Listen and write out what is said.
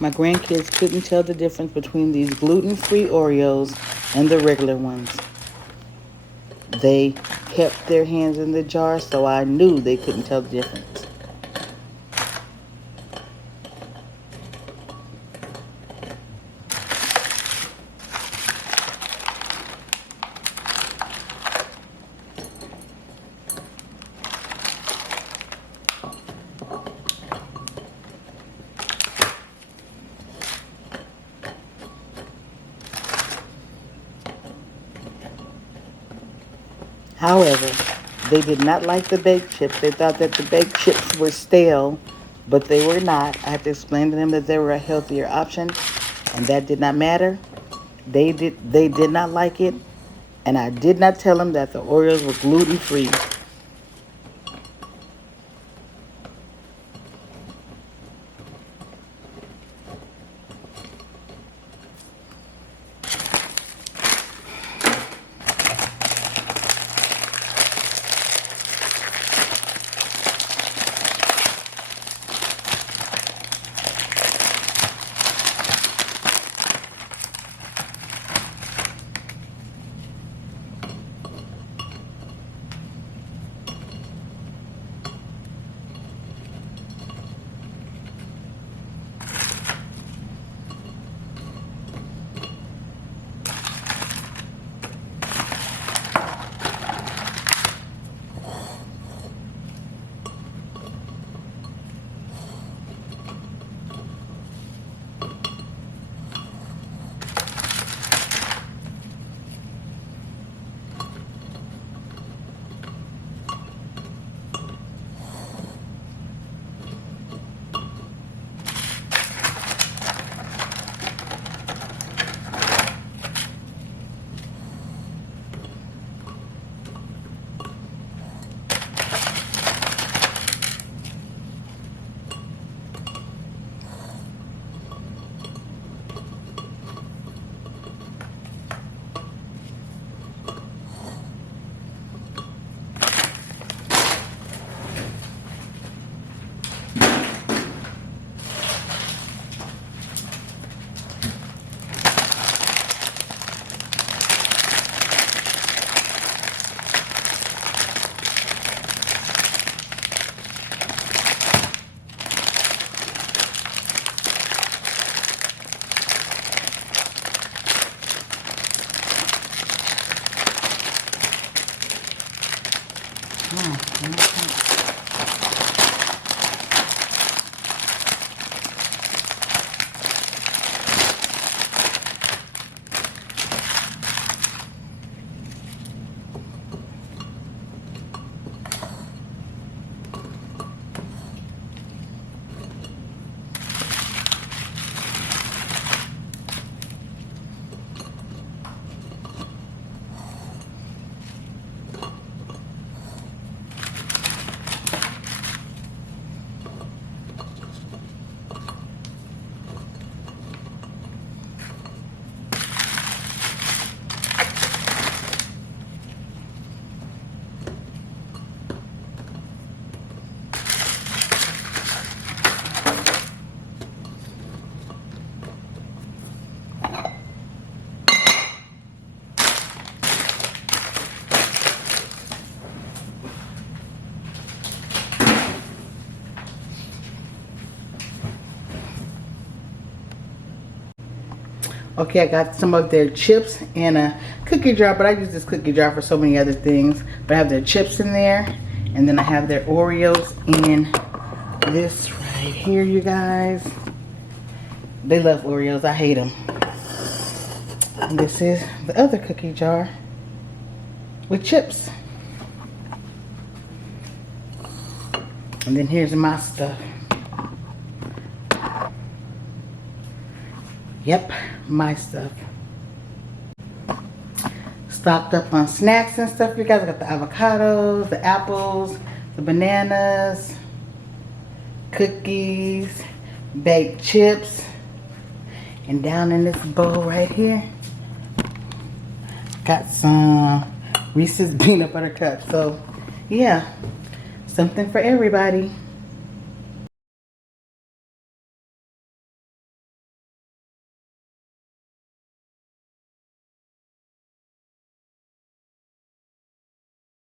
My grandkids couldn't tell the difference between these gluten-free Oreos and the regular ones. They kept their hands in the jar, so I knew they couldn't tell the difference. However, they did not like the baked chips. They thought that the baked chips were stale, but they were not. I had to explain to them that they were a healthier option, and that did not matter. They did not like it, and I did not tell them that the Oreos were gluten free. Okay, I got some of their chips in a cookie jar, but I use this cookie jar for so many other things. But I have their chips in there, and then I have their Oreos in this right here, you guys. They love Oreos. I hate them. And this is the other cookie jar with chips. And then here's my stuff. Yep, my stuff. Stocked up on snacks and stuff, you guys. I got the avocados, the apples, the bananas, cookies, baked chips, and down in this bowl right here, got some Reese's peanut butter cups. So, yeah, something for everybody.